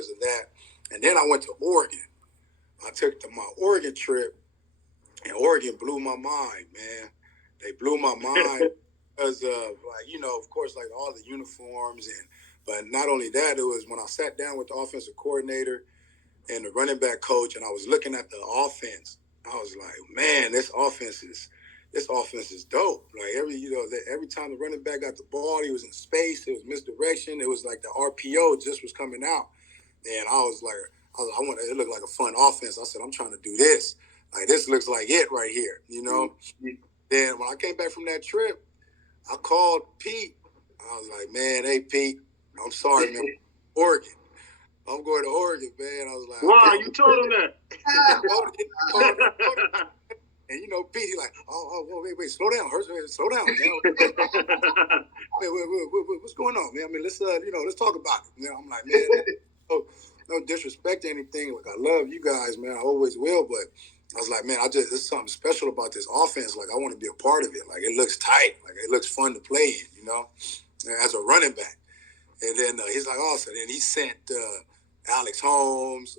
because of that. And then I went to Oregon. I took my Oregon trip, and Oregon blew my mind, man. They blew my mind because of, like, you know, of course, like all the uniforms. But not only that, it was when I sat down with the offensive coordinator and the running back coach, and I was looking at the offense. I was like, man, this offense is dope. Like every time the running back got the ball, he was in space. It was misdirection. It was like the RPO just was coming out, and I was like, I want it looked like a fun offense. I said, I'm trying to do this. Like this looks like it right here, you know. Mm-hmm. Then when I came back from that trip, I called Pete. I was like, man, hey Pete, I'm sorry, man, Oregon. I'm going to Oregon, man. I was like, wow, you told him that. And you know, Pete, he's like, wait, slow down, Herschel, slow down, man. What's going on, man? I mean, let's talk about it. You know, I'm like, man, no disrespect to anything. Like, I love you guys, man. I always will, but I was like, man, there's something special about this offense. Like, I want to be a part of it. Like, it looks tight. Like, it looks fun to play in, you know, as a running back. And then he's like, so then he sent Alex Holmes,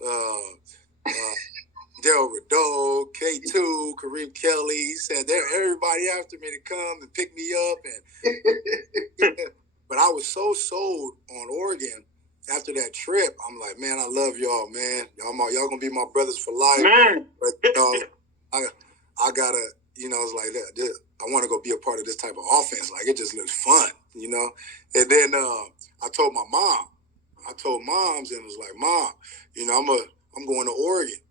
Del Rideau, K2, Kareem Kelly. He said everybody after me to come and pick me up. And but I was so sold on Oregon after that trip. I'm like, man, I love y'all, man. Y'all gonna be my brothers for life. Man. But I gotta, it's like that. I want to go be a part of this type of offense. Like, it just looks fun, you know. And then I told my mom. I told moms and was like, Mom, I'm going to Oregon.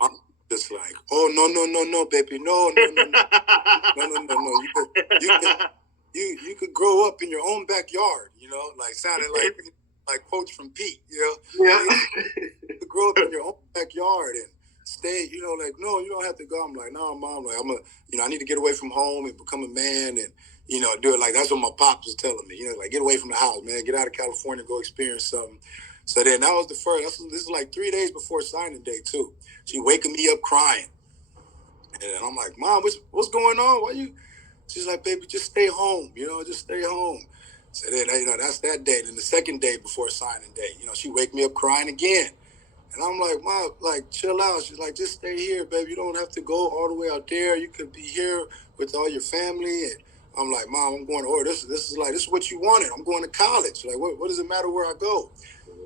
I'm just like, oh no, baby, no. You could grow up in your own backyard, like sounding like Coach from Pete, Yeah. You could grow up in your own backyard and stay, like, no, you don't have to go. I'm like, no, Mom, like I need to get away from home and become a man and do it. Like, that's what my pops was telling me, like, get away from the house, man, get out of California, go experience something. So then that was the first. This is like 3 days before signing day too. She waking me up crying, and I'm like, Mom, what's going on? Why you? She's like, baby, just stay home. Just stay home. So then that's that day. Then the second day before signing day, she wake me up crying again, and I'm like, Mom, like, chill out. She's like, just stay here, baby. You don't have to go all the way out there. You could be here with all your family. And I'm like, Mom, I'm going to Oregon. This is what you wanted. I'm going to college. Like, what does it matter where I go?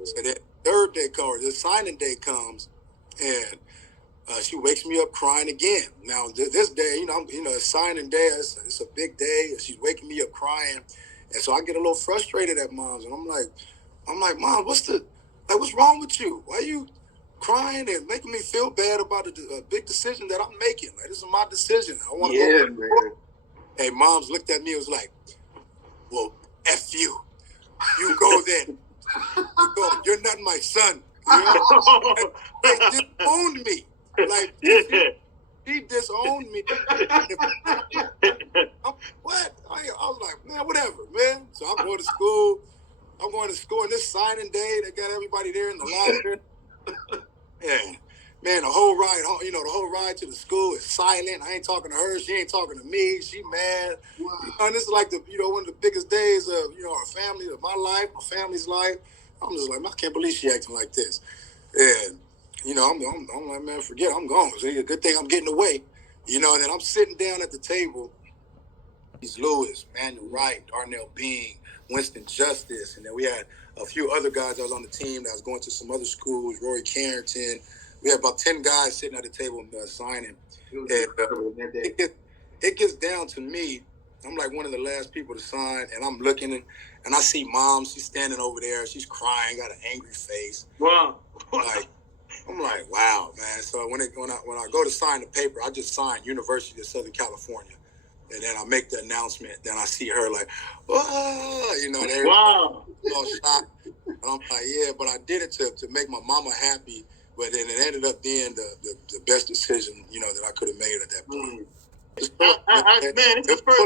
So that third day comes, the signing day comes, and she wakes me up crying again. Now this day, it's signing day. It's a big day. She's waking me up crying, and so I get a little frustrated at Mom's, and I'm like, Mom, what's wrong with you? Why are you crying and making me feel bad about a big decision that I'm making? Like, this is my decision. I want to go. Man. Hey, Mom's looked at me and was like, well, F you. You go then. You're not my son. They disowned me. Like, she disowned me. What? I was like, man, whatever, man. So I'm going to school, and this signing day, they got everybody there in the library. Yeah. Man, the whole ride to the school is silent. I ain't talking to her. She ain't talking to me. She mad. Wow. And this is like one of the biggest days of, our family, of my life, my family's life. I'm just like, I can't believe she acting like this. And, I'm like, man, forget it. I'm gone. So a good thing I'm getting away. And then I'm sitting down at the table. He's Lewis, Manuel Wright, Darnell Bean, Winston Justice. And then we had a few other guys that was on the team that was going to some other schools, Rory Carrington. We had about 10 guys sitting at the table signing. And it gets down to me. I'm like one of the last people to sign, and I'm looking, and I see Mom. She's standing over there. She's crying, got an angry face. Wow. I'm like, wow, man. So when I go to sign the paper, I just signed University of Southern California. And then I make the announcement. Then I see her like, oh, and wow. All shocked. And I'm like, yeah, but I did it to make my mama happy. But then it ended up being the best decision, that I could have made at that point. Man, it's the first